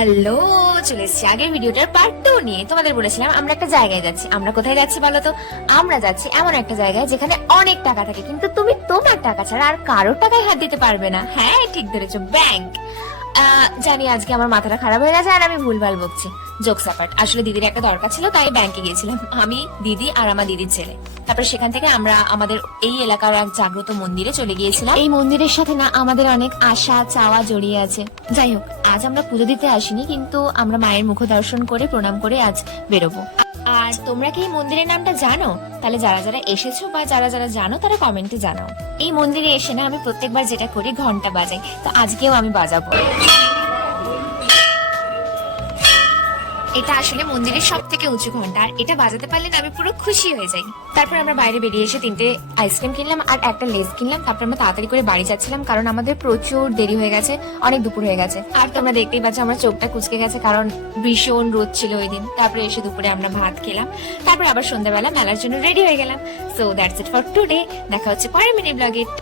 Hello, চলে এসেছি আগের ভিডিওটার পার্ট টু নিয়ে। তোমাদের বলেছিলাম আমরা একটা জায়গায় যাচ্ছি। আমরা কোথায় যাচ্ছি বলো তো? আমরা যাচ্ছি এমন একটা জায়গায় যেখানে অনেক টাকা থাকে। কিন্তু তুমি তোমার টাকা ছাড়া আর কারোর টাকায় হাত দিতে পারবে না। হ্যাঁ ঠিক ধরেছো ব্যাংক জানি আজকে আমার মাথাটা খারাপ হয়ে গেছে আর আমি ভুলভাল বকছি। জোকস অ্যাপার্ট আসলে দিদির একটা দরকার ছিল, তাই ব্যাংকে গিয়েছিলাম। আমি, দিদি আর আমার দিদির ছেলে। তারপর সেখান থেকে আমরা আমাদের এই এলাকার এক জাগ্রত মন্দিরে চলে গিয়েছিলাম। এই মন্দিরের সাথে না, আমাদের অনেক আশা, চাওয়া জড়িয়ে আছে। যাই হোক, আজ আমরা পুজো দিতে আসিনি, কিন্তু আমরা মায়ের মুখ দর্শন করে, প্রণাম করে আজ বেরোবো। আর তোমরা কি এই মন্দিরের নামটা জানো? তাহলে যারা যারা এসেছ বা যারা যারা জানো, তারা কমেন্টে জানাও। এই মন্দিরে এসে না আমি প্রত্যেকবার যেটা করি, ঘণ্টা বাজাই। তো আজকেও আমি বাজাবো। এটা আসলে মন্দিরের সব থেকে উঁচু ঘণ্টা, আর এটা বাজাতে পারলে না আমি পুরো খুশি হয়ে যাই। তারপর আমরা বাইরে বেরিয়ে এসে তিনটে আইসক্রিম কিনলাম আর একটা লেস কিনলাম। তারপর আমরা তাড়াতাড়ি করে বাড়ি যাচ্ছিলাম কারণ আমাদের প্রচুর দেরি হয়ে গেছে, অনেক দুপুর হয়ে গেছে। আর তোমরা দেখতেই পাচ্ছ আমার চোখটা কুচকে গেছে কারণ ভীষণ রোদ ছিল ওই দিন। তারপরে এসে দুপুরে আমরা ভাত খেলাম। তারপর আবার সন্ধ্যাবেলা মেলার জন্য রেডি হয়ে গেলাম। So that's it for today দেখা হচ্ছে পরের মিনি ব্লগে